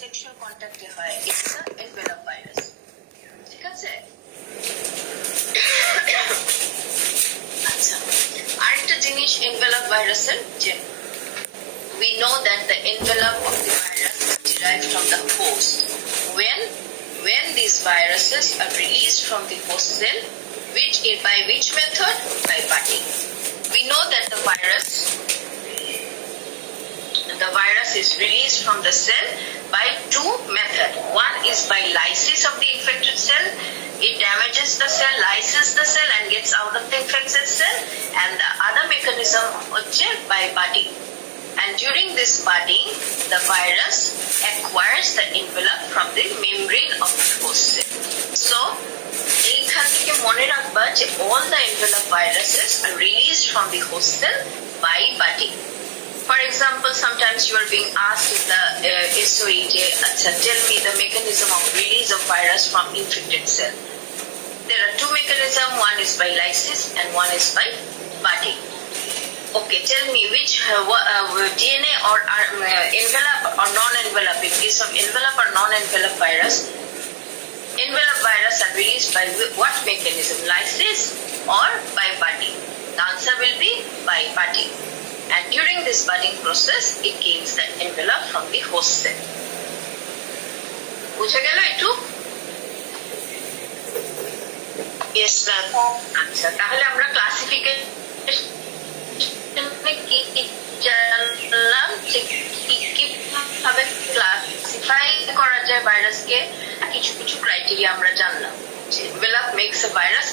সেক্সুয়াল কন্ট্যাক্টে হয়, it's a envelope virus. ঠিক আছে? আচ্ছা, আরেকটা জিনিস এনভেলপ ভাইরাসের, যে we know that the envelope of the virus is derived from the host. When these viruses are released from the host cell, by which method? By budding. We know that the virus is released from the cell by two methods. One is by lysis of the infected cell. It damages the cell, lyses the cell and gets out of the infected cell. And the other mechanism by budding. And during this budding, the virus acquires the envelope from the membrane of the host cell. So, এইখান থেকে মনে রাখবা যে all the envelope viruses are released from the host cell by budding. For example, sometimes you are being asked in the SOE, tell me the mechanism of release of virus from infected cell. There are two mechanisms, one is by lysis and one is by budding. Okay, tell me which DNA or envelope or non-envelope, in case of envelope or non-envelope virus, envelope virus are released by what mechanism, lysis or by budding? The answer will be by budding. And during this budding process, it gains the envelope from the host cell. বুঝে গেল একটু? Yes, ma'am. আচ্ছা, তাহলে আমরা ক্লাসিফিকেশন জানলাম যে কিভাবে ক্লাসিফাই করা যায় ভাইরাসকে, কিছু কিছু ক্রাইটেরিয়া আমরা জানলাম। Envelope makes a virus,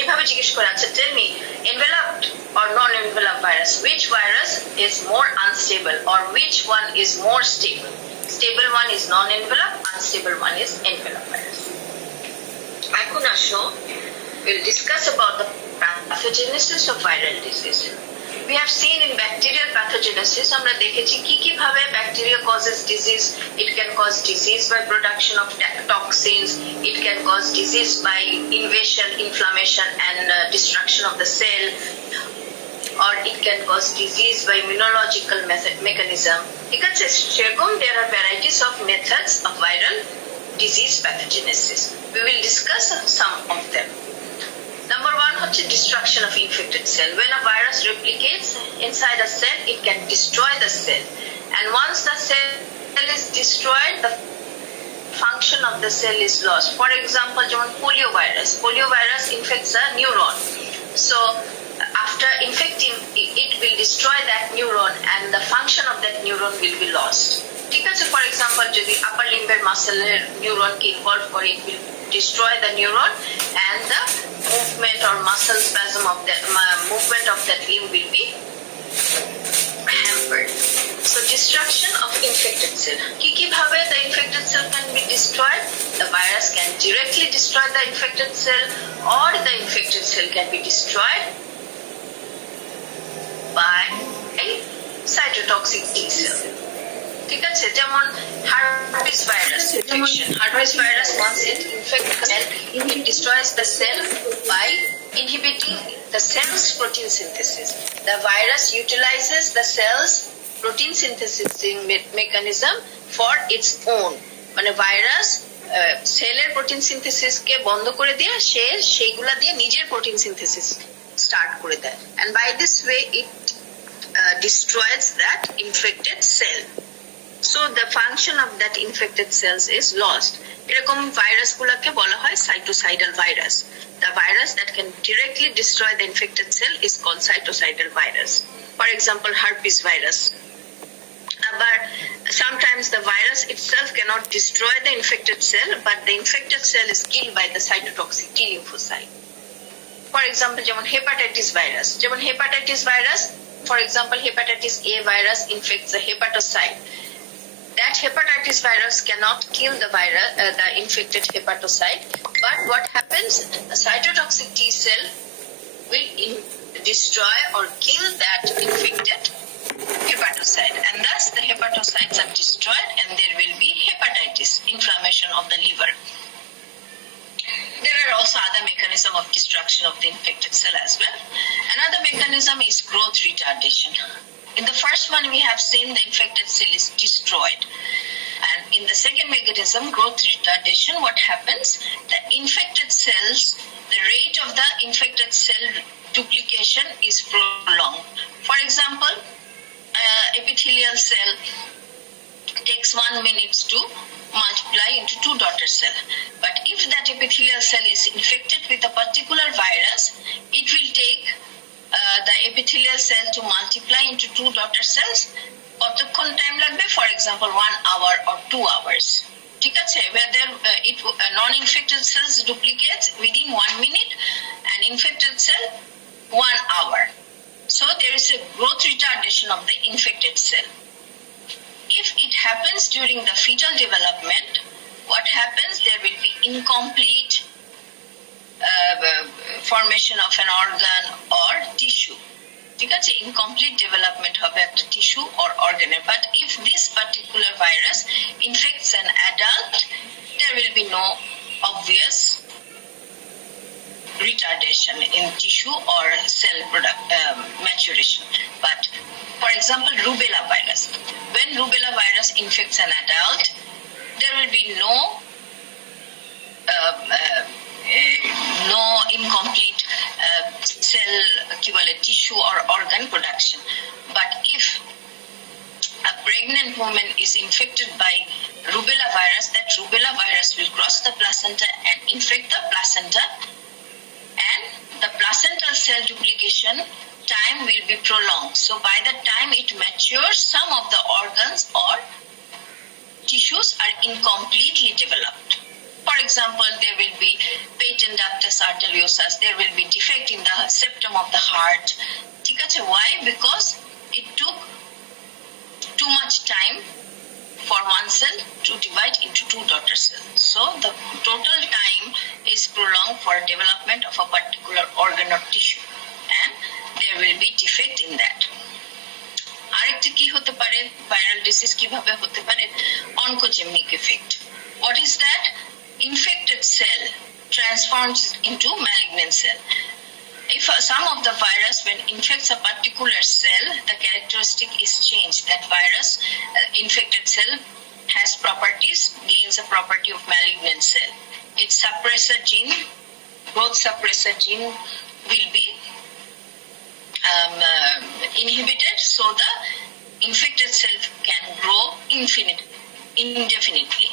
এভাবে জিজ্ঞেস করে, আচ্ছা tell me enveloped or non-enveloped virus, which virus is more unstable or which one is more stable? Stable one is non-enveloped, unstable one is enveloped virus. এখন আসো, we'll discuss about the pathogenesis of viral disease. We have seen in bacterial pathogenesis, আমরা দেখেছি কি ভাবে bacteria causes disease. It can cause disease by production of toxins. It can cause disease by invasion, inflammation and destruction of the cell. Or it can cause disease by immunological mechanism. ঠিক আছে? সেরকম there are varieties of methods of viral disease pathogenesis. We will discuss some of them. Number one হচ্ছে destruction of infected cell. When a virus replicates inside a cell, it can destroy the cell. And once the cell is destroyed, the function of the cell is lost. For example, যেমন polio virus infects a neuron. So after infecting, it will destroy that neuron and the function of that neuron will be lost. ঠিক আছে? For example, যদি upper limb muscle neuron কে involve করে, it will destroy the neuron and the movement or muscle spasm of that movement of that limb will be hampered. So destruction of infected cell. কি ভাবে the infected cell can be destroyed? The virus can directly destroy the infected cell, or the infected cell can be destroyed by a cytotoxic T cell. ঠিক আছে? যেমন herpes virus infection. Herpes virus, once it infects the cell, it destroys the cell by inhibiting the cell's protein synthesis. The virus utilizes the cell's protein synthesis mechanism for its own. মানে ভাইরাস সেলের protein synthesis কে বন্ধ করে দিয়ে সে সেইগুলা দিয়ে নিজের protein synthesis start করে দেয়, and by this way it destroys that infected cell. So the function of that infected cells is lost. এরকম ভাইরাস গুলাকে বলা হয় cytocidal virus. The virus that can directly destroy the infected cell is called cytocidal virus. For example, herpes virus. But sometimes the virus itself cannot destroy the infected cell, but the infected cell is killed by the cytotoxic T lymphocyte. For example, যেমন hepatitis virus. For example, hepatitis A virus infects the hepatocyte. That hepatitis virus cannot kill the infected hepatocyte, but what happens? A cytotoxic T cell will destroy or kill that infected hepatocyte, and thus the hepatocytes are destroyed and there will be hepatitis, inflammation of the liver. There are also other mechanisms of destruction of the infected cell as well. Another mechanism is growth retardation. In the first one, we have seen the infected cell is destroyed. And in in the second mechanism, growth retardation, what happens? The infected cells, the rate of the infected cell duplication is prolonged. For example, epithelial cell takes 1 minute to multiply into 2 daughter cells. But if that epithelial cell is infected with a particular virus, it will take the epithelial cell to multiply into 2 daughter cells. কতক্ষণ টাইম লাগবে? For example, 1 hour or 2 hours. ঠিক আছে? Whether non-infected cells duplicates within 1 minute and infected cell 1 hour. So there is a growth retardation of the infected cell. If it happens during the fetal development, what happens? There will be incomplete formation of an organ or tissue. ঠিক আছে? Incomplete development হবে একটা tissue or organ. But if this particular virus infects an adult, there will be no obvious retardation in tissue or cell maturation. But for example, rubella virus. When rubella virus infects an adult, there will be no incomplete cell tissue or organ production. But if a pregnant woman is infected by rubella virus, that rubella virus will cross the placenta and infect the placenta, and the placental cell duplication time will be prolonged. So by the time it matures, some of the organs or tissues are incompletely developed. For example, there will be patent ductus arteriosus, there will be defect in the septum of the heart. ঠিক আছে? Why? Because it took too much time for one cell to divide into 2 daughter cells. So the total time is prolonged for development of a particular organ or tissue, and there will be defect in that. আরেকটা কি হতে পারে? Viral disease কিভাবে হতে পারে? Oncogenic effect. What is that? Infected cell transforms into malignant cell. If some of the virus, when infects a particular cell, the characteristic is changed. That virus, infected cell, has properties, gains a property of malignant cell. Its suppressor gene, growth suppressor gene, will be inhibited, so the infected cell can grow indefinitely,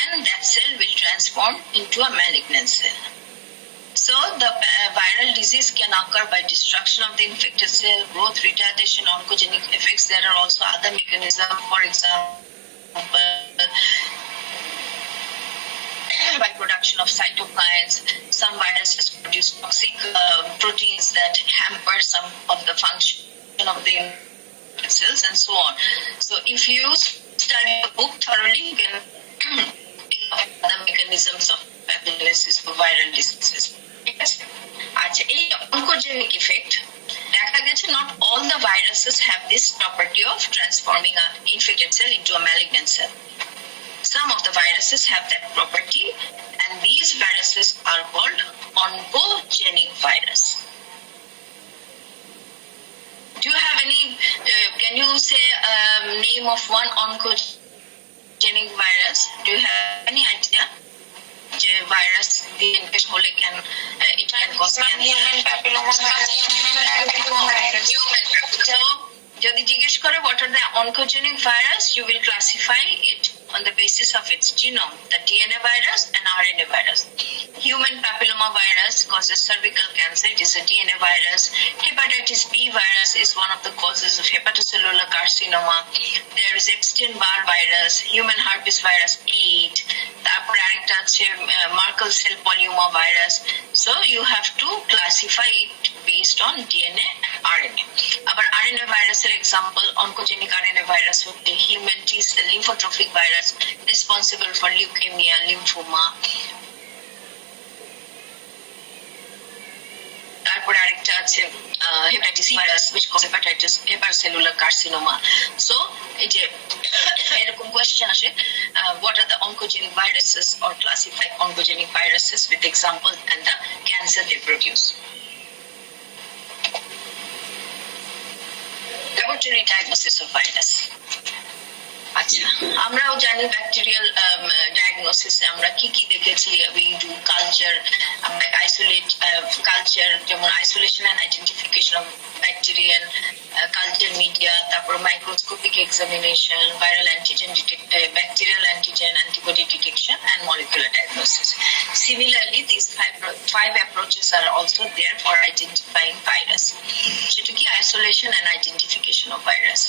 and that cell will transform into a malignant cell. So the viral disease can occur by destruction of the infected cell, growth retardation, oncogenic effects. There are also other mechanisms, for example, by production of cytokines. Some viruses produce toxic proteins that hamper some of the function of the cells and so on. So if you study the book thoroughly, you can pick up the mechanisms of pathogenesis for viral diseases. আচ্ছা, এই oncogenic effect দেখা গেছে not all the viruses have this property of transforming an infected cell into a malignant cell. Some of the viruses have that property, and these viruses are called oncogenic virus. Do you have any, can you say name of one oncogenic virus? Do you have any idea? যে ভাইরাস দিয়ে ইনফেকশন হলে it can cause human papilloma virus. যদি জিজ্ঞেস করে what are the oncogenic virus, you will classify it on the basis of its genome, the DNA virus and RNA virus. Human papilloma virus causes cervical cancer, it is a DNA virus. Hepatitis B virus is one of the causes of hepatocellular carcinoma. There is Epstein-Barr virus, human herpes virus 8, তারপরে আরেকটা আছে Merkel cell polyoma virus. So you have to classify it based on DNA and RNA. আবার RNA ভাইরাসের example, oncogenic RNA virus হচ্ছে human T cell lymphotrophic virus responsible for leukemia, lymphoma. তারপরে আরেকটা আছে hepatitis C virus which causes hepatocellular carcinoma. So এই যে এরকম কোয়েশ্চেন আসে, what are the oncogenic viruses, or classify oncogenic viruses with example and the cancer they produce. Laboratory diagnosis of virus. আচ্ছা, আমরাও জানি ব্যাকটেরিয়াল ডায়াগনোসিসে আমরা কি কি দেখেছি, উই ডু কালচার, আমরা আইসোলেট কালচার, যেমন isolation and identification of bacterial culture media, তারপর microscopic examination, viral antigen bacterial antigen antibody detection and molecular diagnosis. Similarly, these five approaches are also there for identifying virus. সেটা কি isolation and identification of virus.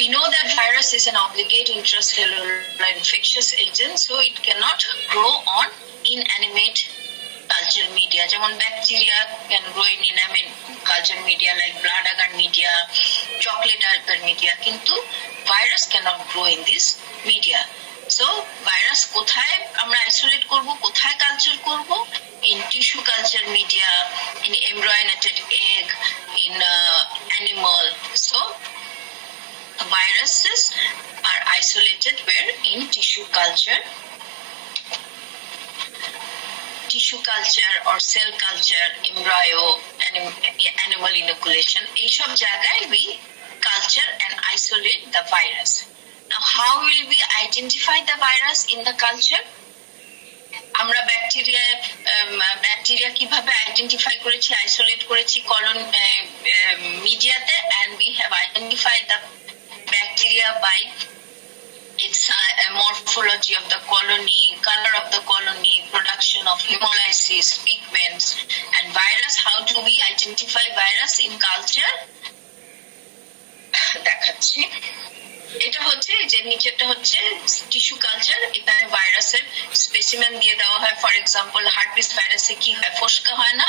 We know that virus is an obligate intracellular infectious agent, so it cannot grow on inanimate culture media. যেমন bacteria can grow in inanimate culture media like blood agar media, chocolate agar media, কিন্তু virus cannot grow in this media. So virus কোথায় আমরা isolate করব, কোথায় কালচার করব? In tissue culture media, in embryonated egg, in animal. So viruses are isolated where in tissue culture or cell culture, embryo, animal inoculation, এই সব জায়গায় we culture and isolate the virus. Now how will we identify the virus in the culture? আমরা ব্যাকটেরিয়া কিভাবে আইডেন্টিফাই করেছি, আইসোলেট করেছি কলন মিডিয়াতে, and we have identified the bacteria by its morphology of the colony, color of the colony, production of hemolysis, pigments, and virus. How do we identify virus in culture? দেখাচ্ছি, এটা হচ্ছে যে নিচেটা হচ্ছে টিস্যু কালচার, এখানে ভাইরাসের স্পেসিমেন দিয়ে দেওয়া হয়। ফর এক্সাম্পল হার্পিস ভাইরাসে কি হয়, ফোসকা হয় না,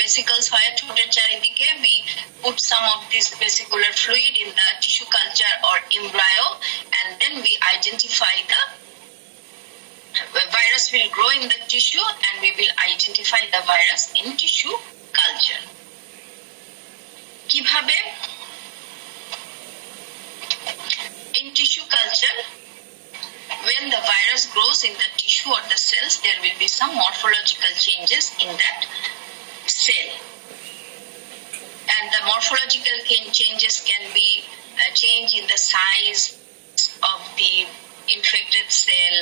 ভেসিকলস হয় ঠোঁটের চারিদিকে। we put some of this vesicular fluid in the tissue culture or embryo, and then we identify the virus will grow in the tissue, and we will identify the virus in tissue culture. কিভাবে? In tissue culture, when the virus grows in the tissue or the cells, there will be some morphological changes in that cell. And the morphological changes can be change in the size of the infected cell.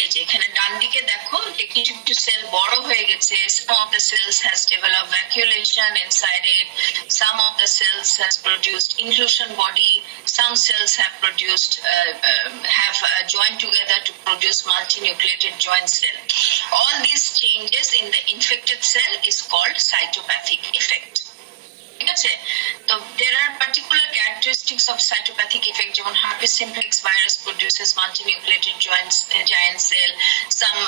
এই যে এখানে ডান দিকে দেখো যে কিছু কিছু সেল বড় হয়ে গেছে, some of the cells has developed vacuolation inside it, some of the cells has produced inclusion body, some cells have produced have joined together to produce multinucleated joint cell. All these changes in the infected cell is called cytopathic effect. ঠিক আছে, তো there are particular characteristics of cytopathic effect, যেমন herpes simplex virus produces multinucleated giant cell, some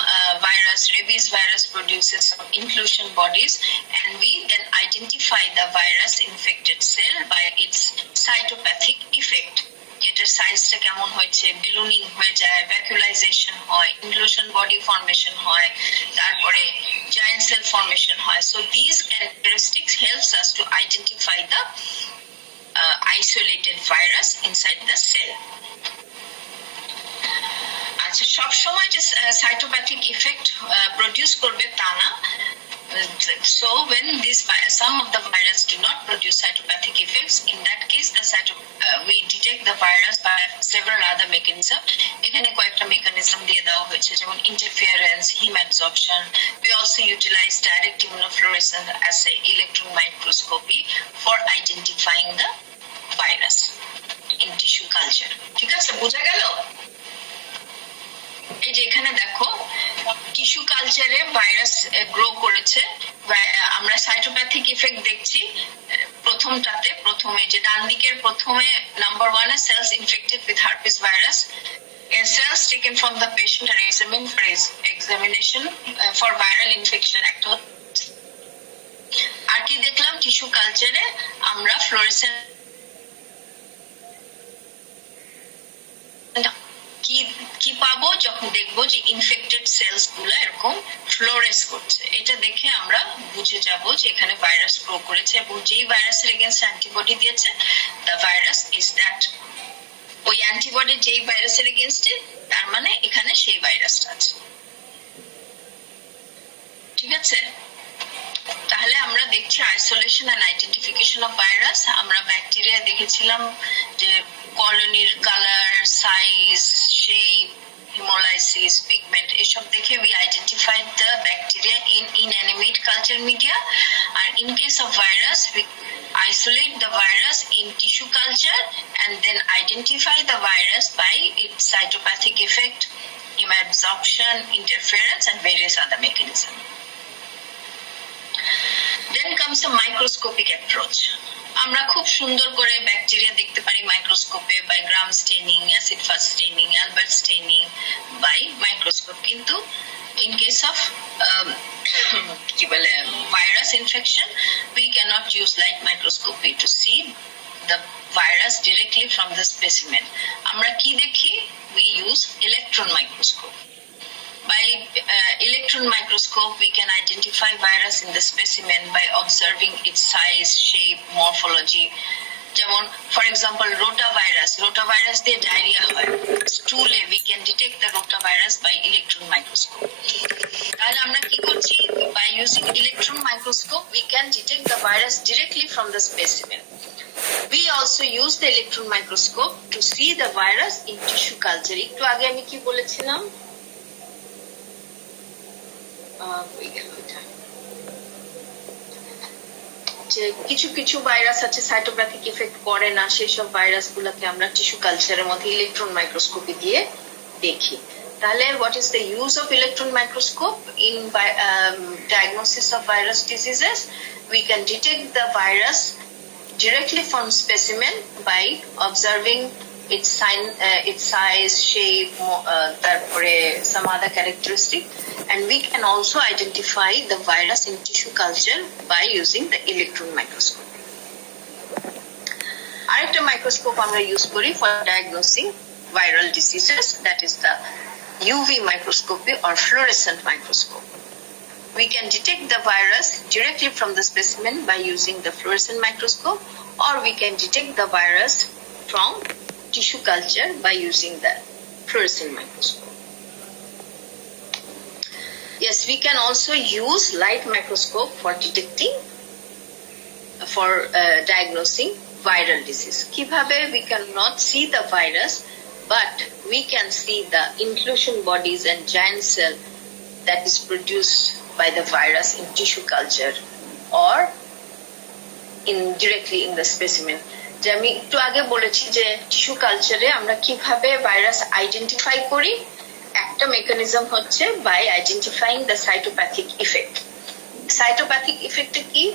rabies virus produces some inclusion bodies, and we then identify the virus infected cell by its cytopathic effect. যেটার সাইজটা কেমন হয়েছে, বেলুনিং হয়ে যায়, ভ্যাকুলাইজেশন হয়, inclusion body formation হয়, তারপরে জায়ান্ট সেল ফর্মেশন হয়। So this characteristics helps us to identify the isolated virus inside the cell. আচ্ছা, সবসময় যে সাইটোপ্যাথিক ইফেক্ট প্রডিউস করবে তা না। So when some of the virus do not produce cytopathic effects, in that case we detect the virus by several other mechanisms. এখানে কয়েকটা মেকানিজম দিয়ে দেওয়া হয়েছে, যেমন interference, heme absorption. We also utilize direct immunofluorescence as an electron microscopy for identifying the virus in tissue culture. ঠিক আছে, বোঝা গেল? এই যে এখানে দেখো টিস্যু কালচারে ভাইরাস গ্রো করেছে, আমরা সাইটোপ্যাথিক ইফেক্ট দেখছি প্রথমে যে ডান দিকের প্রথমে নাম্বার 1 এ cells infected with herpes virus, cells taken from the patient are examined for examination for viral infection. একটা আর কি দেখলাম, টিস্যু কালচারে আমরা ফ্লোরেসেন্ট কি পাবো যখন দেখবো যে ইনফেক্টেড সেলস গুলো এরকম ফ্লোরেস করছে। এটা দেখে আমরা বুঝে যাব যে এখানে ভাইরাস গ্রো করেছে, এবং যেই ভাইরাসের এগেইনস্ট অ্যান্টিবডি দিয়েছে দ্য ভাইরাস ইজ দ্যাট, ওই অ্যান্টিবডি যেই ভাইরাসের এগেইনস্টে, তার মানে এখানে সেই ভাইরাসটা আছে। ঠিক আছে, তাহলে আমরা দেখছি isolation and identification of virus. আমরা ব্যাকটেরিয়া দেখেছিলাম যে কলোনির colour, size, shape, hemolysis, pigment, এসব দেখে we identified the bacteria in inanimate culture media. And in case of virus, we isolate the virus in tissue culture and then identify the virus by its cytopathic effect, hemabsorption, interference, and various other mechanisms. Then comes the microscopic approach. আমরা খুব সুন্দর করে bacteria দেখতে পারি মাইক্রোস্কোপে by gram staining, acid fast staining, Albert staining by microscope. কিন্তু in case of virus infection, we cannot use light microscopy to see the virus directly from the specimen. আমরা কি দেখি? We use electron microscope. By electron microscope, we can identify virus in the specimen by observing its size, shape, morphology. যেমন for example rotavirus দিয়ে ডায়রিয়া হয়, স্টুলে we can detect the rotavirus by electron microscope. তাহলে আমরা কি করছি? By using electron microscope, we can detect the virus directly from the specimen. We also use the electron microscope to see the virus in tissue culture. একটু আগে আমি কি বলেছিলাম? কিছু কিছু ভাইরাস আছে সাইটোপ্যাথিক ইফেক্ট করে না, সেসব ভাইরাস গুলোকে আমরা টিস্যু কালচারের মধ্যে ইলেকট্রন মাইক্রোস্কোপি দিয়ে দেখি। তাহলে what is the use of electron microscope in diagnosis of virus diseases? We can detect the virus directly from specimen by observing its size, shape, তারপরে some other characteristic, and we can also identify the virus in tissue culture by using the electron microscope. আরেকটা মাইক্রোস্কোপ আমরা ইউজ করি for diagnosing viral diseases, that is the UV microscopy or fluorescent microscope. We can detect the virus directly from the specimen by using the fluorescent microscope, or we can detect the virus from tissue culture by using the fluorescent microscope. Yes, we can also use light microscope for detecting, for diagnosing viral disease. কিভাবে? We cannot see the virus, but we can see the inclusion bodies and giant cell that is produced by the virus in tissue culture or directly in the specimen. যে আমি একটু আগে বলেছি যে টিস্যু কালচারে আমরা কিভাবে ভাইরাস আইডেন্টিফাই করি, একটা মেকানিজম হচ্ছে by identifying the cytopathic effect. Cytopathic effect কি?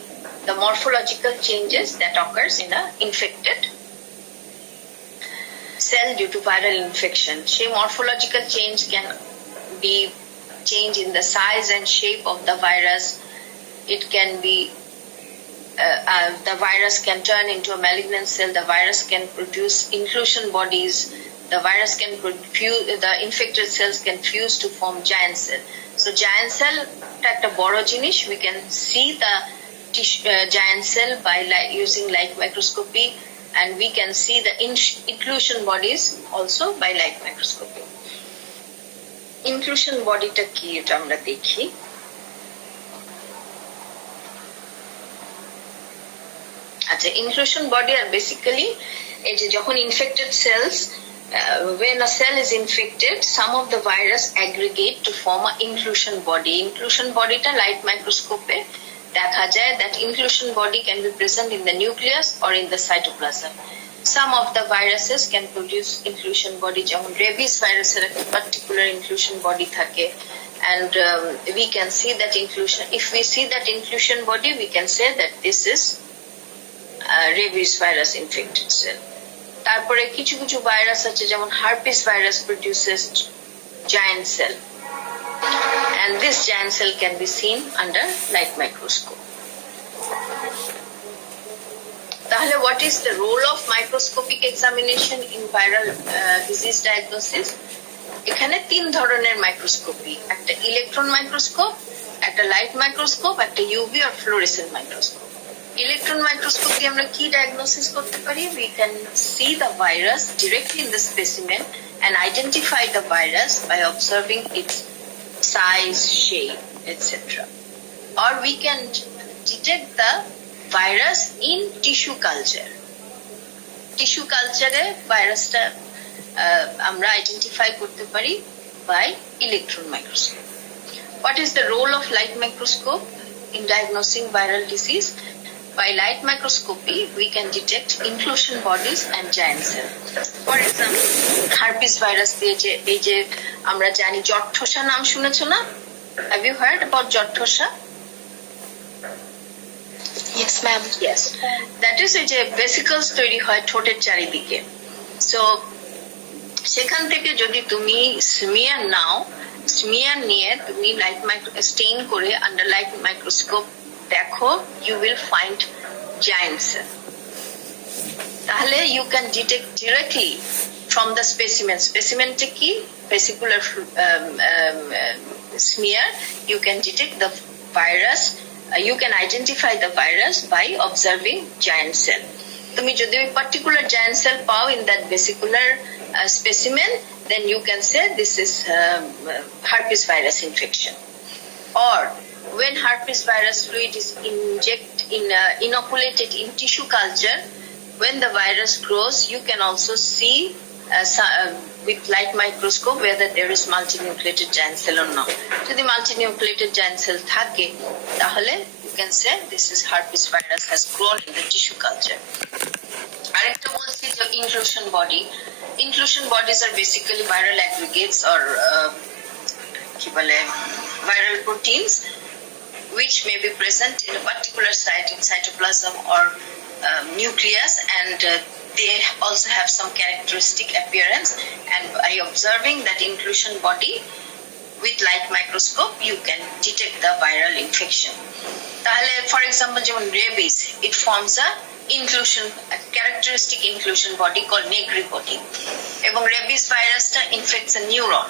The morphological changes that occurs in a infected cell due to viral infection. সেই morphological change can be change in the size and shape of the virus. It can be the virus can turn into a malignant cell. The virus can produce inclusion bodies. The virus can the infected cells can fuse to form giant cell. So giant cell একটা বড় জিনিস. We can see the giant cell by using light microscopy, and we can see the inclusion bodies also by light microscopy. Inclusion bodyটা কি এটা আমরা দেখি। আচ্ছা, inclusion body are basically এই যে যখন infected cells, when a cell is infected, some of the virus aggregate to form a inclusion body. Inclusion bodyটা light microscope দেখা যায়। That inclusion body can be present in the nucleus or in the cytoplasm. Some of the viruses can produce inclusion body, যেমন rabies ভাইরাসের একটা particular inclusion body থাকে, and we can see that inclusion. If we see that inclusion body, we can say that this is rabies virus infected cell. তারপরে কিছু কিছু ভাইরাস আছে যেমন herpes virus produces giant cell, and this giant cell can be seen under light microscope. তাহলে what is the role of microscopic examination in viral disease diagnosis? এখানে তিন ধরনের মাইক্রোস্কোপি, একটা ইলেকট্রন মাইক্রোস্কোপ, একটা লাইট মাইক্রোস্কোপ, একটা ইউভি আর ফ্লোরেসেন্ট মাইক্রোস্কোপ। ইলেকট্রন মাইক্রোস্কোপ দিয়ে আমরা কি ডায়াগনোসিস করতে পারি? We can see the virus directly in the specimen and identify the virus by observing its size, shape, etc. Or we can detect the virus in tissue culture. Tissue culture ভাইরাসটা আমরা আইডেন্টিফাই করতে পারি by electron microscope. What is the role of light microscope in diagnosing viral disease? By light microscopy, we can detect inclusion bodies and giant cells. For example, herpes virus দিয়ে এই যে আমরা জানি জটঠোসা নাম শুনেছো না? Have you heard about জটঠোসা? Yes, ma'am. Yes. That is এই যে vesicles তৈরি হয় ঠোঁটের চারিদিকে. So সেখান থেকে যদি তুমি স্মিয়ার নাও, স্মিয়ার নিয়ে তুমি লাইট স্টেইন করে আন্ডার লাইট মাইক্রোস্কোপ দেখো, you will find giant cell. তাহলে you can detect directly from the specimen. Specimenটা কি? Vesicular smear. You can detect the virus. You can identify the virus by observing giant cell. তুমি যদি ওই particular giant cell পাও in that vesicular specimen, then you can say this is herpes virus infection. Or when herpes virus fluid is inoculated in tissue culture, when the virus grows, you can also see with light microscope whether there is multinucleated giant cell or not. যদি multinucleated giant cell থাকে, তাহলে you can say this is herpes virus has grown in the tissue culture. আরেকটা বলছি যে inclusion body. Inclusion bodies are basically viral aggregates or কি বলে viral proteins which may be present in a particular site in cytoplasm or nucleus, and they also have some characteristic appearance, and by observing that inclusion body with light microscope you can detect the viral infection. তাহলে for example যেমন rabies, it forms a characteristic inclusion body called Negri body. এবং rabies virusটা infects a neuron.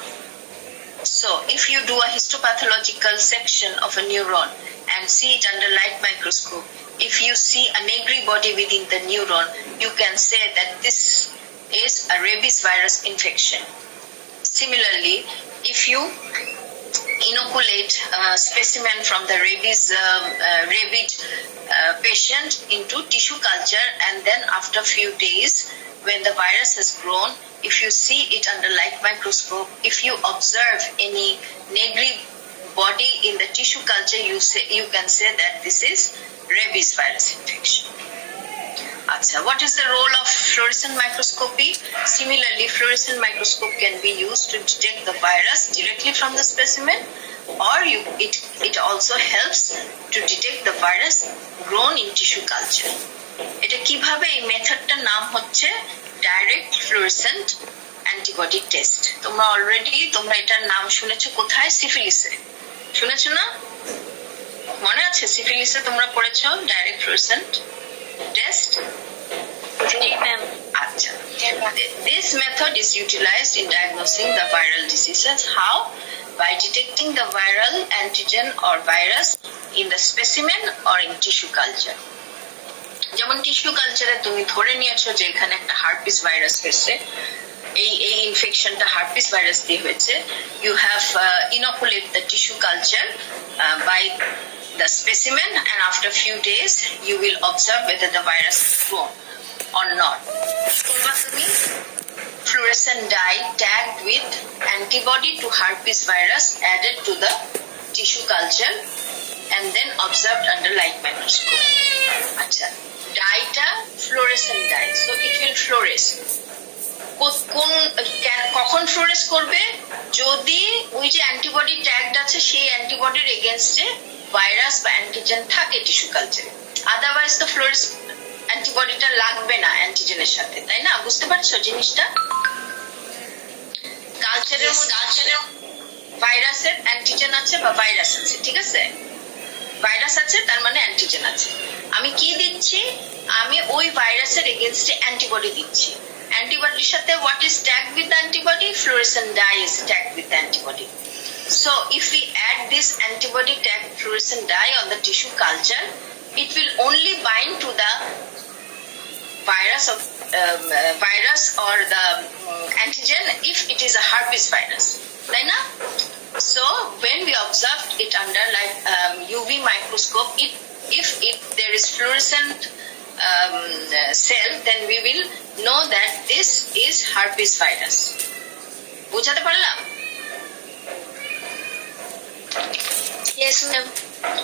So if you do a histopathological section of a neuron and see it under light microscope, if you see a Negri body within the neuron, you can say that this is a rabies virus infection. Similarly, if you inoculate a specimen from the rabid patient into tissue culture, and then after few days when the virus has grown, if you see it under light microscope, if you observe any Negri body in the tissue culture, you can say that this is rabies virus infection. What is the role of fluorescent microscopy? Similarly, fluorescent microscope can be used to detect the virus directly from the specimen, or it also helps to detect the virus grown in tissue culture. এটা কিভাবে? এই মেথডটার নাম হচ্ছে ডাইরেক্ট ফ্লুorescent antibody test. তোমরা এটার নাম শুনেছো কোথায়? সিফিলিসে শুনেছো না? মনে আছে সিফিলিসে তোমরা পড়েছো ডাইরেক্ট ফ্লুorescent test? This method is utilized in diagnosing the viral diseases. How? By detecting the viral antigen or virus in the specimen or in tissue culture. যেমন টিস্যু কালচারে তুমি ধরে নিয়েছো যে এখানে একটা হার্পিস ভাইরাস হয়েছে, এই ইনফেকশনটা হার্পিস ভাইরাস দিয়ে হয়েছে, you have inoculate the tissue culture by the specimen, and after few days you will observe whether the virus is grown or not. তুমি fluorescent dye tagged with antibody to herpes virus added to the tissue culture and then observed under light microscope. ডাইটা fluorescent dye, so it will fluoresce. কখন ফ্লোরেস করবে? যদি ওই যে antibody tagged আছে সেই অ্যান্টিবডির এগেইনস্টে ভাইরাস বা অ্যান্টিজেন থাকে টিস্যু কালচারে, আদারওয়াইজ তো ফ্লোরেস অ্যান্টিবডিটা লাগবে না অ্যান্টিজেনের সাথে, তাই না? বুঝতে পারছো জিনিসটা? কালচারের ভাইরাসের অ্যান্টিজেন আছে বা ভাইরাস আছে, ঠিক আছে? ভাইরাস আছে তার মানে অ্যান্টিজেন আছে। আমি কি দিচ্ছি? আমি ওই ভাইরাসের এগেইনস্টে অ্যান্টিবডি দিচ্ছি। অ্যান্টিবডির সাথে what is tagged with the antibody? Fluorescent dye is tagged with the antibody. So if we add this antibody tagged fluorescent dye on the tissue culture, it will only bind to the virus or the antigen if it is a herpes virus, তাই না? So when we observed it under like UV microscope, if there is fluorescent cell, then we will know that this is herpes virus. বুঝাতে পারলাম? Yes, ma'am.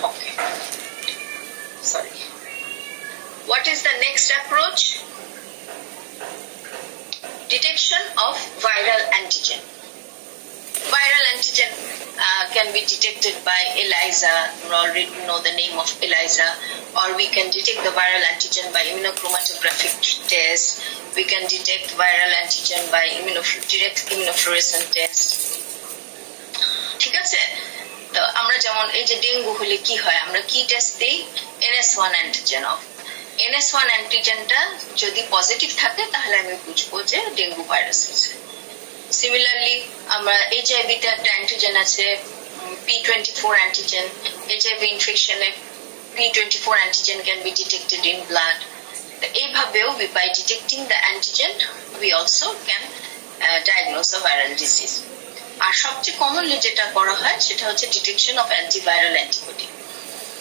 Okay. Sorry. What is the next approach? Detection of viral antigen. Viral antigen can be detected by ELISA. You already know the name of ELISA. Or we can detect the viral antigen by immunochromatographic test. We can detect viral antigen by direct immunofluorescent test. ঠিক আছে? তো আমরা যেমন এই যে ডেঙ্গু হলে কি হয়, আমরা কি টেস্ট দিই? NS1 অ্যান্টিজেন অফ NS1 অ্যান্টিজেনটা যদি পজিটিভ থাকে তাহলে আমি বুঝবো যে ডেঙ্গু ভাইরাস আছে। সিমিলারলি আমরা এইচআইভিতে একটা অ্যান্টিজেন আছে P24 অ্যান্টিজেন। এইচআইভি ইনফেকশনে P24 antigen can be detected in blood. এইভাবেও by detecting the antigen we also can diagnose a viral disease. আর সবচেয়ে কমনলি যেটা করা হয় সেটা হচ্ছে ডিটেকশন অফ অ্যান্টিভাইরাল অ্যান্টিবডি।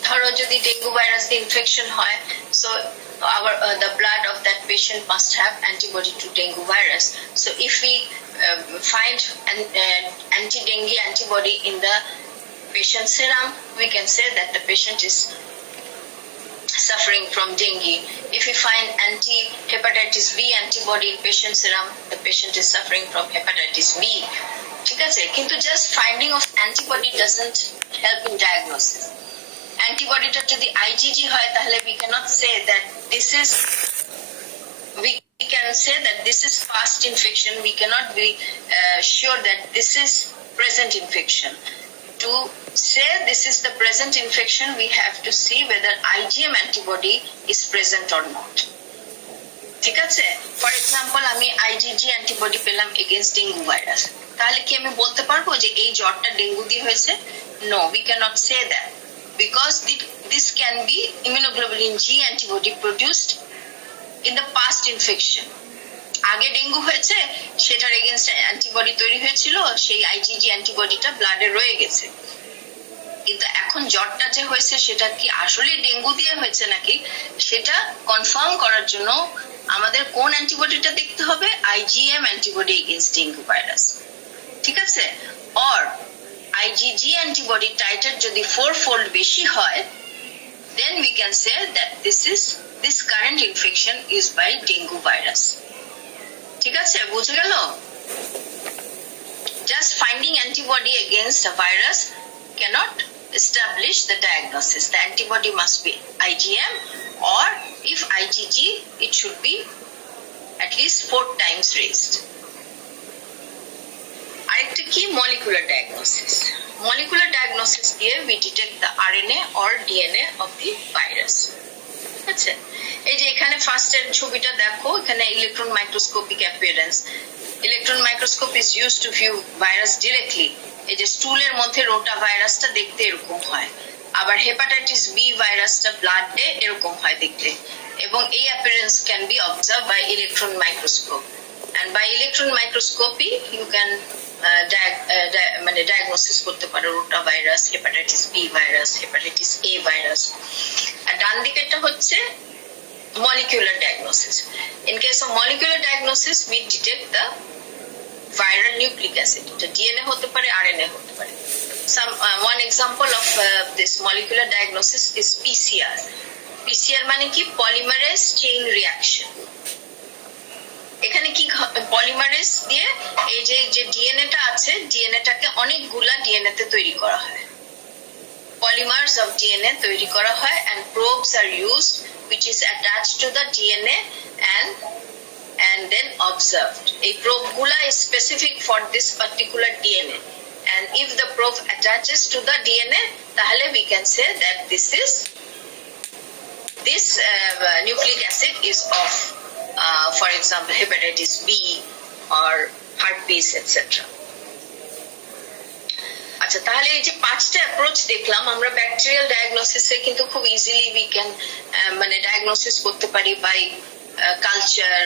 ধরো যদি ডেঙ্গু ভাইরাস ইনফেকশন হয়, so the blood of that patient must have antibody to dengue virus. So if we find an anti-dengue antibody in the patient serum, we can say that the patient is suffering from dengue. If we find anti-hepatitis B antibody in patient serum, the patient is suffering from hepatitis B. ঠিক আছে? কিন্তু just finding of antibody doesn't help in diagnosis. Antibody-টা যদি IgG হয় তাহলে we cannot say that this is past infection. We cannot be sure that this is present infection. To say this is the present infection, we have to see whether IgM antibody is present or not. ঠিক আছে? For example, আমি IgG antibody পেলাম against dengue virus. তাহলে কি আমি বলতে পারবো যে এই জ্বরটা ডেঙ্গু দিয়ে হয়েছে? No, we cannot say that because this can be immunoglobulin G antibody produced in the past infection. আগে ডেঙ্গু হয়েছে, সেটার এগেইনস্ট অ্যান্টিবডি তৈরি হয়েছিল, সেই আইজিজি অ্যান্টিবডিটা ব্লাডে রয়ে গেছে। কিন্তু এখন জ্বরটা যে হয়েছে সেটা কি আসলে ডেঙ্গু দিয়ে হয়েছে নাকি সেটা কনফার্ম করার জন্য আমাদের কোন অ্যান্টিবডিটা দেখতে হবে? IgM antibody against dengue virus. ঠিক আছে? অর আইজিজি অ্যান্টিবডি টাইটার যদি 4-fold বেশি হয়, then we can say that this current infection is by dengue virus. ঠিক আছে? বুঝে গেল? Just finding antibody against a virus cannot establish the diagnosis. The antibody must be IgM, or if IgG, it should be at least 4 times raised. আরেকটা কি? molecular diagnosis. Molecular diagnosis দিয়ে we detect the RNA or DNA of the virus. আচ্ছা, এই যে এখানে ফার্স্টের ছবিটা দেখো, এখানে electron microscopic appearance. Electron microscope is used to view virus directly. এই যে স্টুলের মধ্যে রোটা ভাইরাসটা দেখতে এরকম হয়, আবার হেপাটাইটিস বি ভাইরাসটা ব্লাডে এরকম হয় দেখতে, এবং এই appearance can be observe by electron microscope. and by electron microscopy you can মানে ডায়াগনোসিস করতে পারো rota virus, hepatitis B virus, hepatitis A virus. আর ডান দিকেরটা হচ্ছে molecular diagnosis. In case of molecular diagnosis, we detect the viral nucleic acid. The DNA hote pare, RNA hote pare. One example of this molecular diagnosis is PCR. PCR মানে কি? polymerase chain reaction. এখানে কি পলিমারেজ দিয়ে এই যে ডিএনএটা আছে, ডিএনএটাকে অনেকগুলা ডিএনএ তে তৈরি করা হয়। polymers of DNA তৈরি করা হয় and probes are used which is attached to the DNA and then observed. A probe gula is specific for this particular DNA, and if the probe attaches to the DNA, tahale we can say that this nucleic acid is of for example hepatitis B or herpes etc. আচ্ছা, তাহলে এই যে 5টা অ্যাপ্রোচ দেখলাম আমরা ব্যাকটেরিয়াল ডায়াগনোসিসে, কিন্তু খুব ইজিলি উই ক্যান মানে ডায়াগনোসিস করতে পারি বাই কালচার,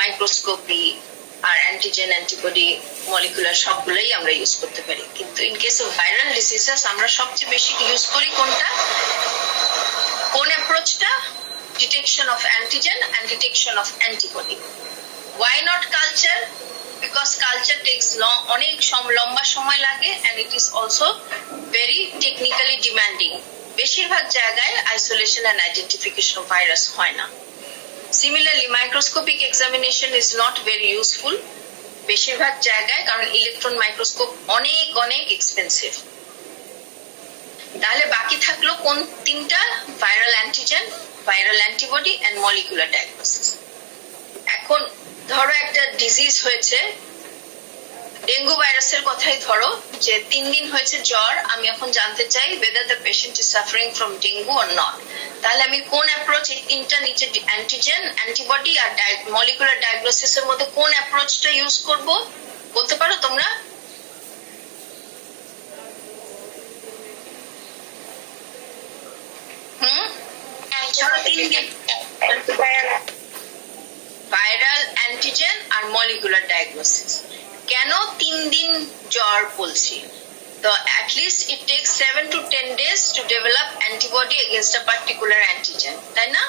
মাইক্রোস্কোপি আর অ্যান্টিজেন, অ্যান্টিবডি, মলিকুলার সবগুলোই আমরা ইউজ করতে পারি। কিন্তু in case of viral diseases আমরা সবচেয়ে বেশি ইউজ করি কোনটা? কোন অ্যাপ্রোচটা? detection of antigen and detection of antibody. Why not culture? Because culture takes অনেক লম্বা সময় লাগে and it is also very technically demanding. বেশিরভাগ জায়গায় isolation and identification of virus হয় না. Similarly, microscopic examination is not very useful. বেশিরভাগ জায়গায় কারণ ইলেকট্রন মাইক্রোস্কোপ অনেক অনেক এক্সপেন্সিভ. তাহলে বাকি থাকলো কোন তিনটা? Viral antigen, viral antibody and molecular diagnosis. এখন ধরো একটা ডিজিজ হয়েছে, ডেঙ্গু ভাইরাসের কথাই ধরো যে 3 দিন হয়েছে জ্বর, আমি এখন জানতে চাই whether the patient is suffering from dengue or not. তাহলে আমি কোন অ্যাপ্রোচ, এই তিনটা নিচে অ্যান্টিজেন, অ্যান্টিবডি আর মলিকুলার ডায়াগনোসিসের মধ্যে কোন অ্যাপ্রোচটা ইউজ করব বলতে পারো তোমরা? ভাইরাল অ্যান্টিজেন আর মলিকুলার ডায়াগনোসিস. কেন 3 দিন জ্বর বলছি? তো at least it takes 7 to 10 days to develop antibody against a particular antigen, তাই না?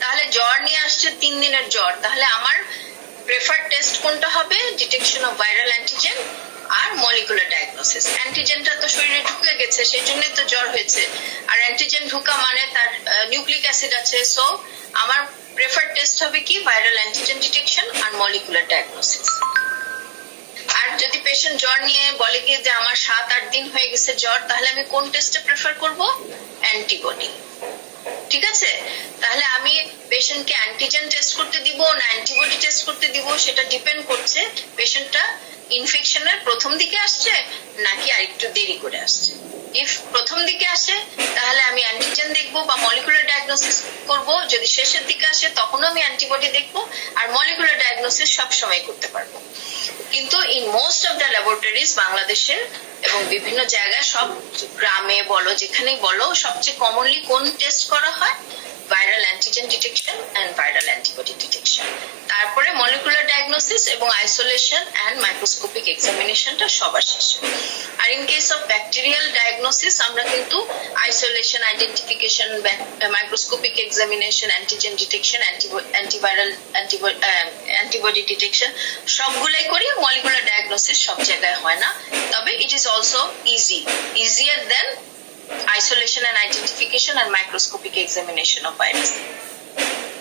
তাহলে জ্বর নিয়ে আসছে 3 দিনের জ্বর, তাহলে আমার প্রেফার্ড টেস্ট কোনটা হবে? ডিটেকশন অফ ভাইরাল অ্যান্টিজেন আর মলিকুলার ডায়াগনোসিস. অ্যান্টিজেনটা তো শরীরে ঢুকে গেছে, সেই জন্যই তো জ্বর হয়েছে, আর অ্যান্টিজেন ঢুকা মানে তার নিউক্লিক অ্যাসিড আছে, সো আমার প্রেফার্ড টেস্ট হবে কি? ভাইরাল অ্যান্টিজেন ডিটেকশন আর মলিকুলার ডায়াগনোসিস. আর যদি পেশেন্ট জ্বর নিয়ে বলে কি যে আমার 7-8 দিন হয়ে গেছে জ্বর, তাহলে আমি কোন টেস্টটা প্রেফার করব? অ্যান্টিবডি. ঠিক আছে? তাহলে আমি পেশেন্টকে অ্যান্টিজেন টেস্ট করতে দিব না অ্যান্টিবডি টেস্ট করতে দিব, সেটা ডিপেন্ড করছে পেশেন্টটা ইনফেকশনের প্রথম দিকে আসছে নাকি আরেকটু দেরি করে আসছে. ইফ প্রথম দিকে আসে তাহলে আমি অ্যান্টিজেন দেখব বা মলিকুলার ডায়াগনোসিস করব, যদি শেষের দিকে আসে তখনও আমি অ্যান্টিবডি দেখব, আর মলিকুলার ডায়াগনোসিস সব সময় করতে পারবো. কিন্তু in most of the laboratories বাংলাদেশের এবং বিভিন্ন জায়গায়, সব গ্রামে বলো যেখানেই বলো, সবচেয়ে কমনলি কোন টেস্ট করা হয়? Viral antigen detection and viral antibody detection. তারপরে মলিকুলার ডায়াগনোসিস এবং আইসোলেশন এন্ড মাইক্রোস্কোপিক এক্সামিনেশনটা সবার শেষে. আর in case of bacterial diagnosis আমরা কিন্তু isolation, identification, microscopic examination, antigen detection, antiviral antibody detection সবগুলাই করি. মলিকুলার ডায়াগনোসিস সব জায়গায় হয় না, তবে it is also easier than isolation and identification and microscopic examination of virus.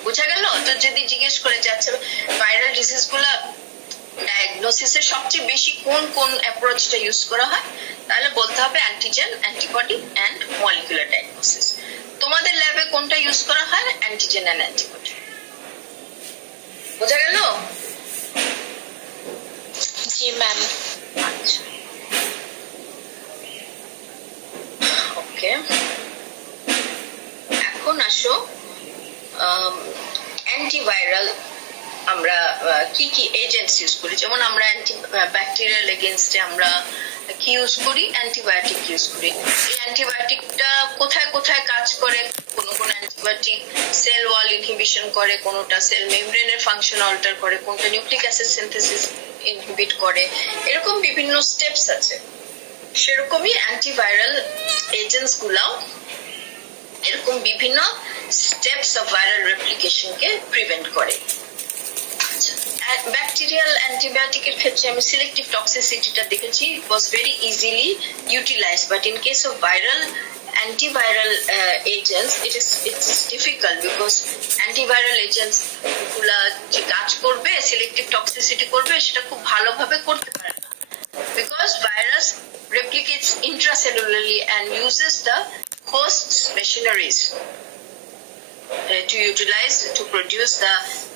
বুঝা গেল? তো যদি জিজ্ঞেস করে যাচ্ছে ভাইরাল ডিজিজ গুলা ডায়াগনোসিসে সবচেয়ে বেশি কোন কোন অ্যাপ্রোচটা ইউজ করা হয়, তাহলে বলতে হবে antigen, antibody and molecular diagnosis. তোমাদের ল্যাবে কোনটা ইউজ করা হয়? Antigen and antibody. বুঝা গেল? জি ম্যাম. আচ্ছা, এখন আসো অ্যান্টিভাইরাল আমরা কি কি এজেন্টস ইউজ করি. যেমন আমরা ব্যাকটেরিয়াল এগেইনস্টে আমরা কি ইউজ করি? অ্যান্টিবায়োটিক ইউজ করি. এই অ্যান্টিবায়োটিকটা কোথায় কোথায় কাজ করে? কোন কোন অ্যান্টিবায়োটিক সেল ওয়াল ইনহিবিশন করে, কোনটা সেল মেমব্রেনের ফাংশন অল্টার করে, কোনটা নিউক্লিক অ্যাসিড সিনথেসিস ইনহিবিট করে, এরকম বিভিন্ন স্টেপস আছে. সেরকমই অ্যান্টিভাইরাল এজেন্টস গুলাও এরকম বিভিন্ন স্টেপস অফ ভাইরাল রেপ্লিকেশনকে প্রিভেন্ট করে. ব্যাকটেরিয়াল অ্যান্টিবায়োটিকের ক্ষেত্রে আমি সিলেক্টিভ টক্সিসিটিটা দেখেছি, it was very easily utilized, but in case of viral antiviral agents it's difficult because antiviral agents গুলা যে কাজ করবে, সিলেক্টিভ টক্সিসিটি করবে, সেটা খুব ভালোভাবে করতে পারে না, because virus replicates intracellularly and uses the host's machineries to utilize to produce the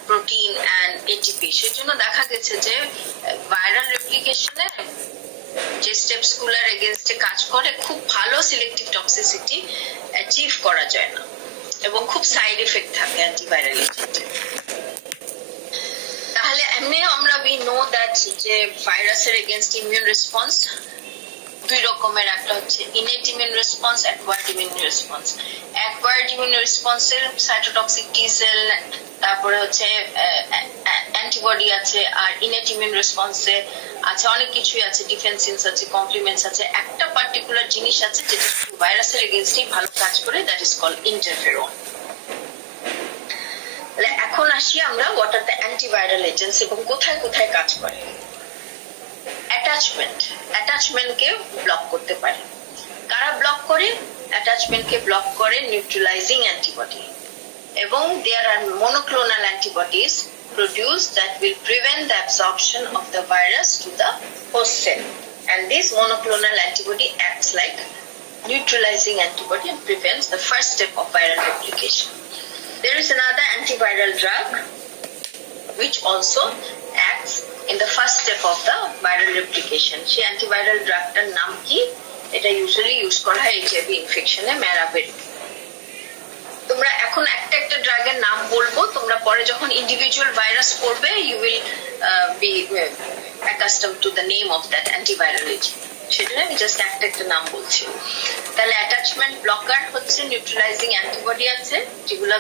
protein and ATP. সেজন্য দেখা গেছে যে ভাইরাল রেপ্লিকেশনে যে স্টেপস গুলার এগেইনস্টে কাজ করে খুব ভালো সিলেক্টিভ টক্সিসিটি অ্যাচিভ করা যায় না এবং খুব সাইড এফেক্ট থাকে অ্যান্টিভাইরাল এজেন্টে. তাহলে এমনি আমরা we know that যে ভাইরাসের এগেইনস্ট ইমিউন রেসপন্স দুই রকমের, একটা হচ্ছে innate immune response, acquired immune response. Acquired immune রেসপন্সের সাইটোটক্সিক টি সেল, তারপরে হচ্ছে অ্যান্টিবডি আছে, আর ইনেট ইমিউন রেসপন্সে আছে অনেক কিছুই আছে, ডিফেন্সিনস আছে, কমপ্লিমেন্টস আছে. একটা পার্টিকুলার জিনিস আছে যেটা ভাইরাসের এগেইনস্টে ভালো কাজ করে, দ্যাট ইজ কল্ড ইন্টারফেরন. এখন আসি আমরা what are the antiviral agents এবং কোথায় কোথায় কাজ করে। অ্যাটাচমেন্টকে ব্লক করতে পারে। কারা ব্লক করে? অ্যাটাচমেন্টকে ব্লক করে নিউট্রালাইজিং অ্যান্টিবডি এবং there are monoclonal antibodies produced that will prevent the absorption of the virus to the host cell, and this monoclonal antibody acts like neutralizing antibody and prevents the first step of viral replication. There is another antiviral drug which also acts in the first step of the viral replication. সেই antiviral drugটার নাম কি? এটা usually use করা হয় HIV ইনফেকশনে ম্যারাবেল। তোমরা এখন একটা একটা ড্রাগের নাম বলবো, তোমরা পরে যখন ইন্ডিভিজুয়াল ভাইরাস পড়বে you will be accustomed to the name of that antiviral agent. সেটা আমি জাস্ট একটা একটা নাম বলছি। তাহলে অ্যাটাচমেন্ট ব্লকার হচ্ছে নিউট্রালাইজিং অ্যান্টিবডি আছে যেগুলো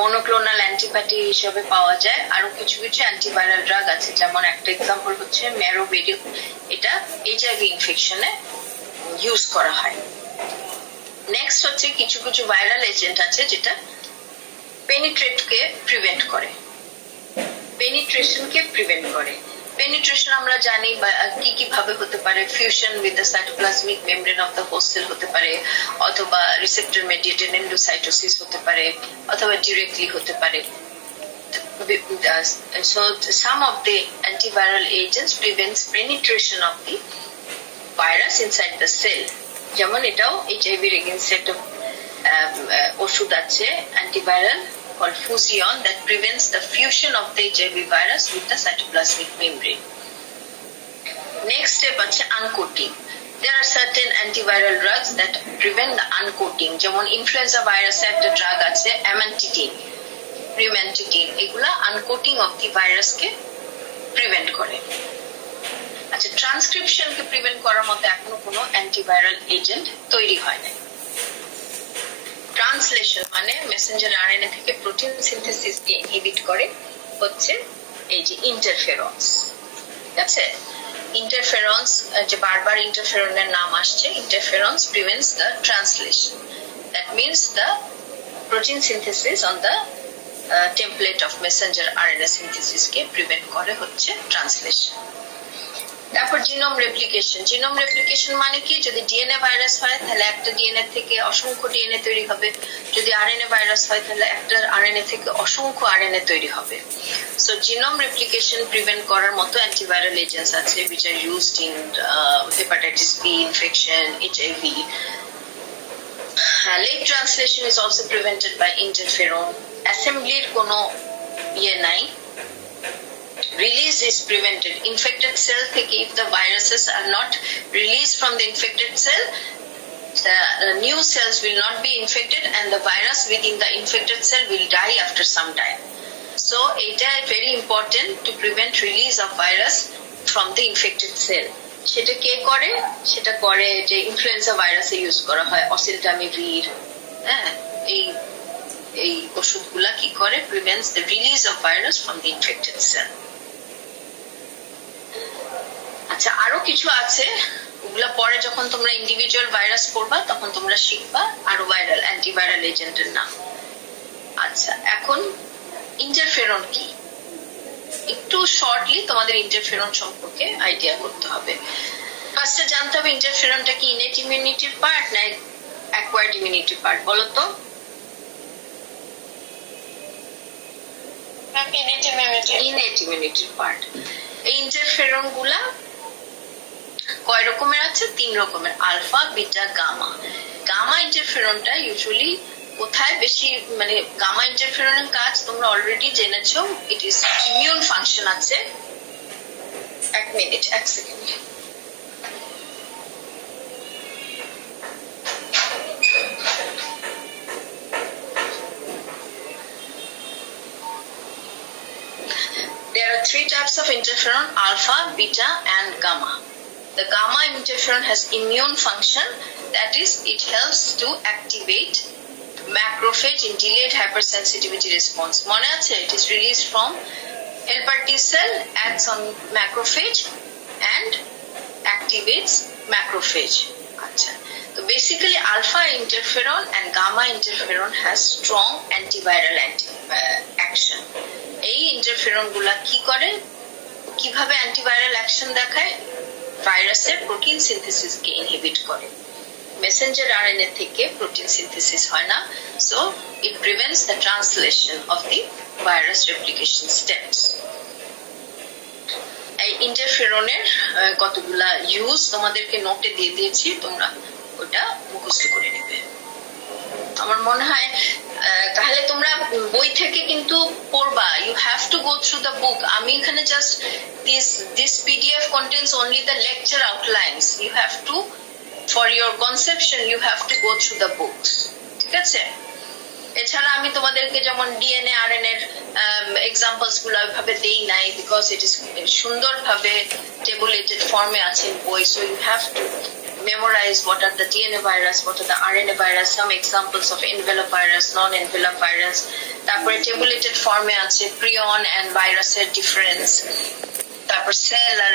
মনোক্লোনাল অ্যান্টিবডি হিসেবে পাওয়া যায়। আরো কিছু কিছু অ্যান্টিভাইরাল ড্রাগ আছে, যেমন একটা এক্সাম্পল হচ্ছে ম্যারোবেডিল, এটা এইচআইভি ইনফেকশনে ইউজ করা হয়। নেক্সট হচ্ছে কিছু কিছু ভাইরাল এজেন্ট আছে যেটা পেনিট্রেটকে প্রিভেন্ট করে, পেনিট্রেশনকে প্রিভেন্ট করে। পেনিট্রেশন আমরা জানি কি কি ভাবে হতে পারে, fusion with the cytoplasmic membrane of the host cell হতে পারে, অথবা রিসেপ্টর মেডিয়েটেড এন্ডোসাইটোসিস হতে পারে, অথবা ডিরেক্টলি হতে পারে। So some of the antiviral agents prevents penetration of the virus inside the cell. যেমন এটাও এইচআইভি এর এগেইনস্ট একটা ওষুধ আছে antiviral called Fusion that prevents the fusion of the HIV virus with the cytoplasmic membrane. Next step আছে uncoating. There are certain antiviral drugs that prevent the uncoating. যেমন ইনফ্লুয়েঞ্জা ভাইরাসে একটা ড্রাগ আছে অ্যামান্টিডিন, রিম্যান্টিডিন, এগুলা আনকোটিং অফ দি ভাইরাসকে প্রিভেন্ট করে। আচ্ছা, ট্রান্সক্রিপশনকে প্রিভেন্ট করার মতো এখনো কোনো অ্যান্টিভাইরাল এজেন্ট তৈরি হয় না। ট্রান্সলেশন মানে মেসেঞ্জার আরএনএ থেকে প্রোটিন সিনথেসিসকে ইনহিবিট করে হচ্ছে এই যে ইন্টারফেরন্স। ঠিক আছে, ইন্টারফেরন্স যে বারবার ইন্টারফেরনের নাম আসছে, interferons prevents the translation, that means the protein synthesis on the template of messenger RNA সিনথেসিসকে প্রিভেন্ট করে হচ্ছে ট্রান্সলেশন। তারপর জিনোম রেপ্লিকেশন। জিনোম রেপ্লিকেশন মানে কি, যদি ডিএনএ ভাইরাস হয় তাহলে একটা ডিএনএ থেকে অসংখ্য ডিএনএ তৈরি হবে, যদি আরএনএ ভাইরাস হয় তাহলে একটা আরএনএ থেকে অসংখ্য আরএনএ তৈরি হবে। সো জিনোম রেপ্লিকেশন প্রিভেন্ট করার মতো অ্যান্টিভাইরাল এজেন্টস আছে which are used in hepatitis B infection, HIV. Late translation is also prevented by interferon. Assemblyর কোনো ইয়ে নাই, release is prevented. Infected cell থেকে if the viruses are not released from the infected cell, the new cells will not be infected and the virus within the infected cell will die after some time. So এটা very important to prevent release of virus from the infected cell. সেটা কে করে? সেটা করে যে ইনফ্লুয়েঞ্জা ভাইরাসে ইউজ করা হয় অসেলটামিভির। হ্যাঁ, এই ওষুধগুলা কি করে? prevents the release of virus from the infected cell. আচ্ছা, আরো কিছু আছে, ওগুলা পরে যখন তোমরা ইন্ডিভিজুয়াল ভাইরাস পড়বা তখন তোমরা শিখবা আরো ভাইরাল অ্যান্টিভাইরাল এজেন্টের নাম। আচ্ছা, এখন ইন্টারফেরন কি, একটু শর্টলি তোমাদের ইন্টারফেরন সম্পর্কে আইডিয়া করতে হবে। ফার্স্টে জানতে হবে ইন্টারফেরনটা কি ইনেট ইমিউনিটির পার্ট না অ্যাকোয়ার্ড ইমিউনিটির পার্ট, বলো তো? ইনেট ইমিউনিটির পার্ট। এই ইন্টারফেরন গুলা কয় রকমের আছে? 3 রকমের, আলফা, বিটা, গামা। গামা ইন্টারফেরনটা ইউজুয়ালি কোথায় বেশি, মানে গামা ইন্টারফেরনের কাজ তোমরা অলরেডি জেনেছো, ইট ইজ ইমিউন ফাংশন আছে। এক second. There are 3 types of interferon: alpha, beta and gamma. The gamma interferon has immune function, that is, it helps to activate macrophage in delayed hypersensitivity response. মনে আছে? It is released from helper T cell, acts on macrophage and activates macrophage. আচ্ছা, তো basically alpha interferon and gamma interferon has strong antiviral action. এই interferon গুলা কি করে, কিভাবে antiviral action দেখায়? ভাইরাসের প্রোটিন সিনথেসিসকে ইনহিবিট করে। মেসেঞ্জার আরএনএ থেকে প্রোটিন সিনথেসিস হয় না, so it prevents the translation of the virus replication steps. এই ইন্টারফেরনের কতগুলা ইউজ তোমাদেরকে নোটে দিয়ে দিয়েছি, তোমরা ওটা মুখস্থ করে নিবে। আমার মনে হয় তাহলে তোমরা বই থেকে কিন্তু পড়বা, you have to go through the book. আমি এখানে just this PDF contents only the lecture outlines, you have to for your conception you have to go through the books, ঠিক আছে? এছাড়া আমি তোমাদেরকে যেমন ডিএনএ আরএনএ এর এক্সাম্পলস গুলো ওইভাবে দেই নাই, বিকজ ইট ইজ সুন্দরভাবে টেবুলেটেড ফর্মে আছে বই, so you have to memorize what are the DNA virus, what are the RNA virus, some examples of envelope virus, non-envelope virus. তারপরে tabulated form-এ আছে prion and virus-এর difference, তারপর cell আর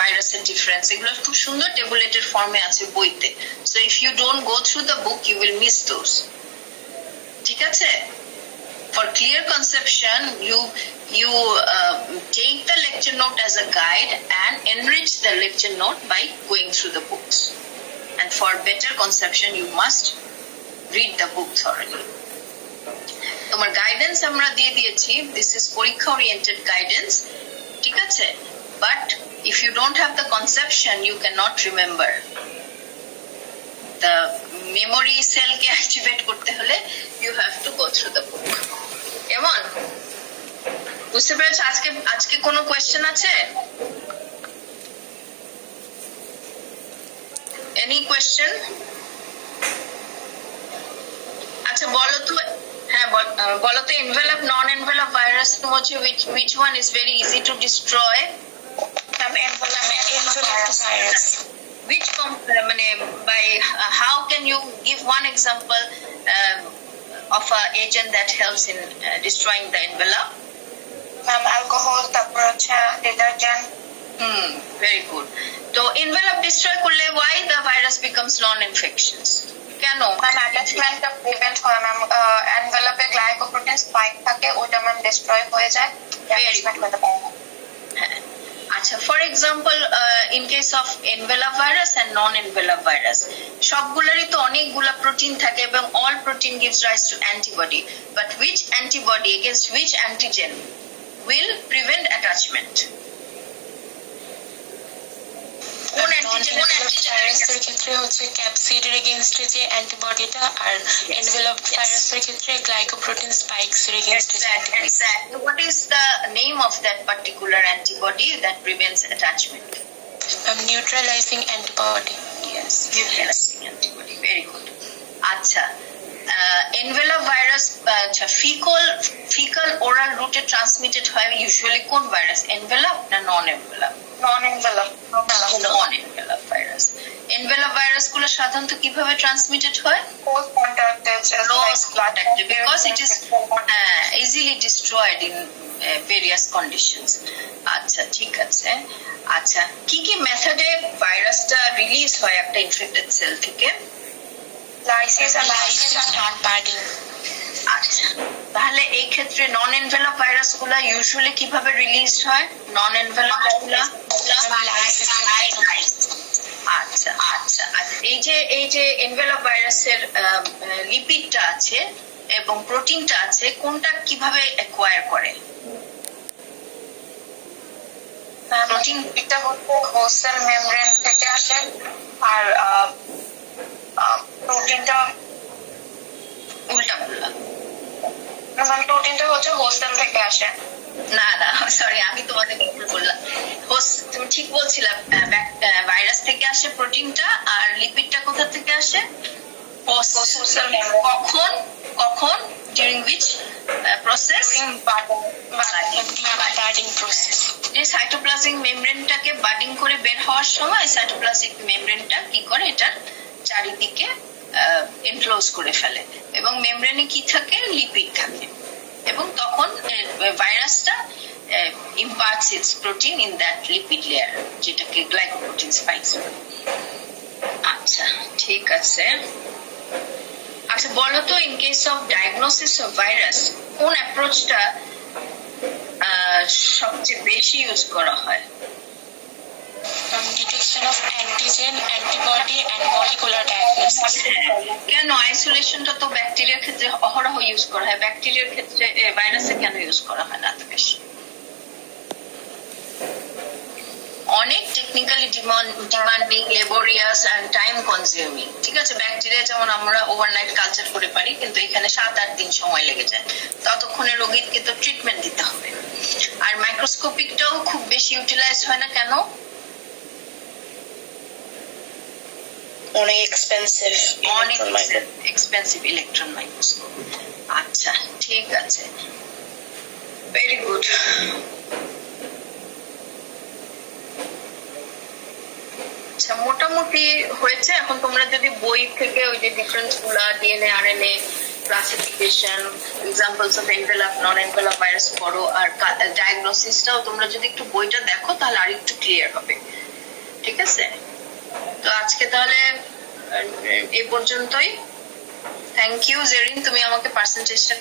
virus-এর difference, এগুলো খুব সুন্দর tabulated form-এ আছে বইতে। So if you don't go through the book, you will miss those. ঠিক আছে? For clear conception, you take the lecture note as a guide and enrich the lecture note by going through the books. And for better conception, you must read the book thoroughly. তোমার guidance আমরা দিয়ে দিয়েছি, this is পরীক্ষা oriented guidance, ঠিক আছে? But if you don't have the conception, you cannot remember. The memory cell কে activate করতে হলে you have to go through the book. কেমন? বুঝতে পেরেছ? আজকে কোনো কোয়েশ্চেন আছে? Any question? আচ্ছা বলো তো, হ্যাঁ বলো তো, এনভেলপ নন এনভেলপ ভাইরাস মধ্যে which one is very easy to destroy? Envelope virus. Which মানে by how can you give one example of an agent that helps in destroying the envelope? Alcohol, তারপর হচ্ছে detergent. Very good. তো envelope destroy করলে why the virus becomes non-infectious? কেন? Attachment-টা prevent হয় ম্যাম, envelope-এ glycoprotein spike থাকে, ওটা ম্যাম destroy হয়ে যায়, attachment করতে পারে না। হ্যাঁ, আচ্ছা, for example in case of envelope virus and non envelope virus, সবগুলোরই তো অনেকগুলা প্রোটিন থাকে এবং all protein gives rise to antibody, but which antibody against which antigen will prevent attachment? কোন অ্যান্টিজেন? ভাইরাসের ক্ষেত্রে হচ্ছে ক্যাপসিডের এগেইনস্টে যে অ্যান্টিবডিটা, আর এনভেলপ ভাইরাসের ক্ষেত্রে গ্লাইকোপ্রোটিন স্পাইকস এর এগেইনস্টে যে antibody. Exactly. What is the name of that particular antibody that prevents attachment? Neutralizing antibody. Yes, neutralizing antibody. Very good. আচ্ছা, envelope virus fecal oral route transmitted হয় usually কোন ভাইরাস, envelope না non-envelope? Non-envelope virus. envelope virus গুলো সাধারণত কিভাবে ট্রান্সমিটেড হয়? close contact, because it is easily destroyed in various conditions. আচ্ছা, ঠিক আছে। আচ্ছা, কি মেথডে ভাইরাসটা রিলিজ হয় একটা ইনফেক্টেড সেল থেকে? lysis and budding. আচ্ছা, তাহলে এই ক্ষেত্রে নন এনভেলপ ভাইরাস গুলা ইউজুয়ালি কিভাবে রিলিজ হয়? নন এনভেলপ গুলা আচ্ছা, এই যে এনভেলপ ভাইরাসের লিপিডটা আছে এবং প্রোটিনটা আছে, কোনটা কিভাবে অ্যাকোয়ার করে? প্রোটিন এটা হচ্ছে হোস্ট সেল মেমব্রেন থেকে আসে, আর প্রোটিনটা উল্টা বললাম, প্রোটিনটা হচ্ছে হোস্ট সেল থেকে আসে। না সরি, আমি তোমাদের ভুল বললাম। তুমি ঠিক বলছিলা, ভাইরাস থেকে আসে প্রোটিনটা, আর লিপিডটা কোথা থেকে আসে? কখন? during which process? During budding process. যে সাইটোপ্লাজমিক মেমব্রেনটাকে বাডিং করে বের হওয়ার সময় সাইটোপ্লাজমিক মেমব্রেনটা কি করে, এটার চারিদিকে এনক্লোজ করে ফেলে এবং মেমব্রেনে কি থাকে? লিপিড থাকে, এবং তখন ভাইরাসটা imparts its protein in that lipid layer, যেটাকে গ্লাইকোপ্রোটিন স্পাইকস বলে। আচ্ছা, ঠিক আছে। আচ্ছা বলো তো, in case of diagnosis of virus কোন অ্যাপ্রোচটা সবচেয়ে বেশি ইউজ করা হয়? Detection of antigen, antibody and molecular diagnosis. কেন আইসোলেশনটা তো ব্যাকটেরিয়ার ক্ষেত্রে অহরহ ইউজ করা হয়, ব্যাকটেরিয়ার ক্ষেত্রে ভাইরাসে কেন ইউজ করা হয় না এত বেশি? অনেক technically demanding, laborious and time consuming. ঠিক আছে, ব্যাকটেরিয়া যেমন আমরা ওভারনাইট কালচার করে পারি, কিন্তু এখানে 7-8 দিন সময় লেগে যায়। ততক্ষণে রোগীকে তো ট্রিটমেন্ট দিতে হবে। আর মাইক্রোস্কোপিকটাও খুব বেশি ইউটিলাইজ হয় না কেন? অনেক এক্সপেন্সিভ, অনেক এক্সপেন্সিভ ইলেকট্রন মাইক্রোস্কোপ। আচ্ছা ঠিক আছে, ভেরি গুড। আচ্ছা মোটামুটি হয়েছে। এখন তোমরা যদি বই থেকে ওই যে ডিফারেন্স গুলা, DNA RNA classification, examples of envelope non envelope virus পড়ো, আর ডায়াগনোসিসটাও তোমরা যদি একটু বইটা দেখো তাহলে আর একটু ক্লিয়ার হবে। ঠিক আছে, তো আজকে তাহলে এই পর্যন্তই। থ্যাংক ইউ জেরিন, তুমি আমাকে পার্সেন্টেজটা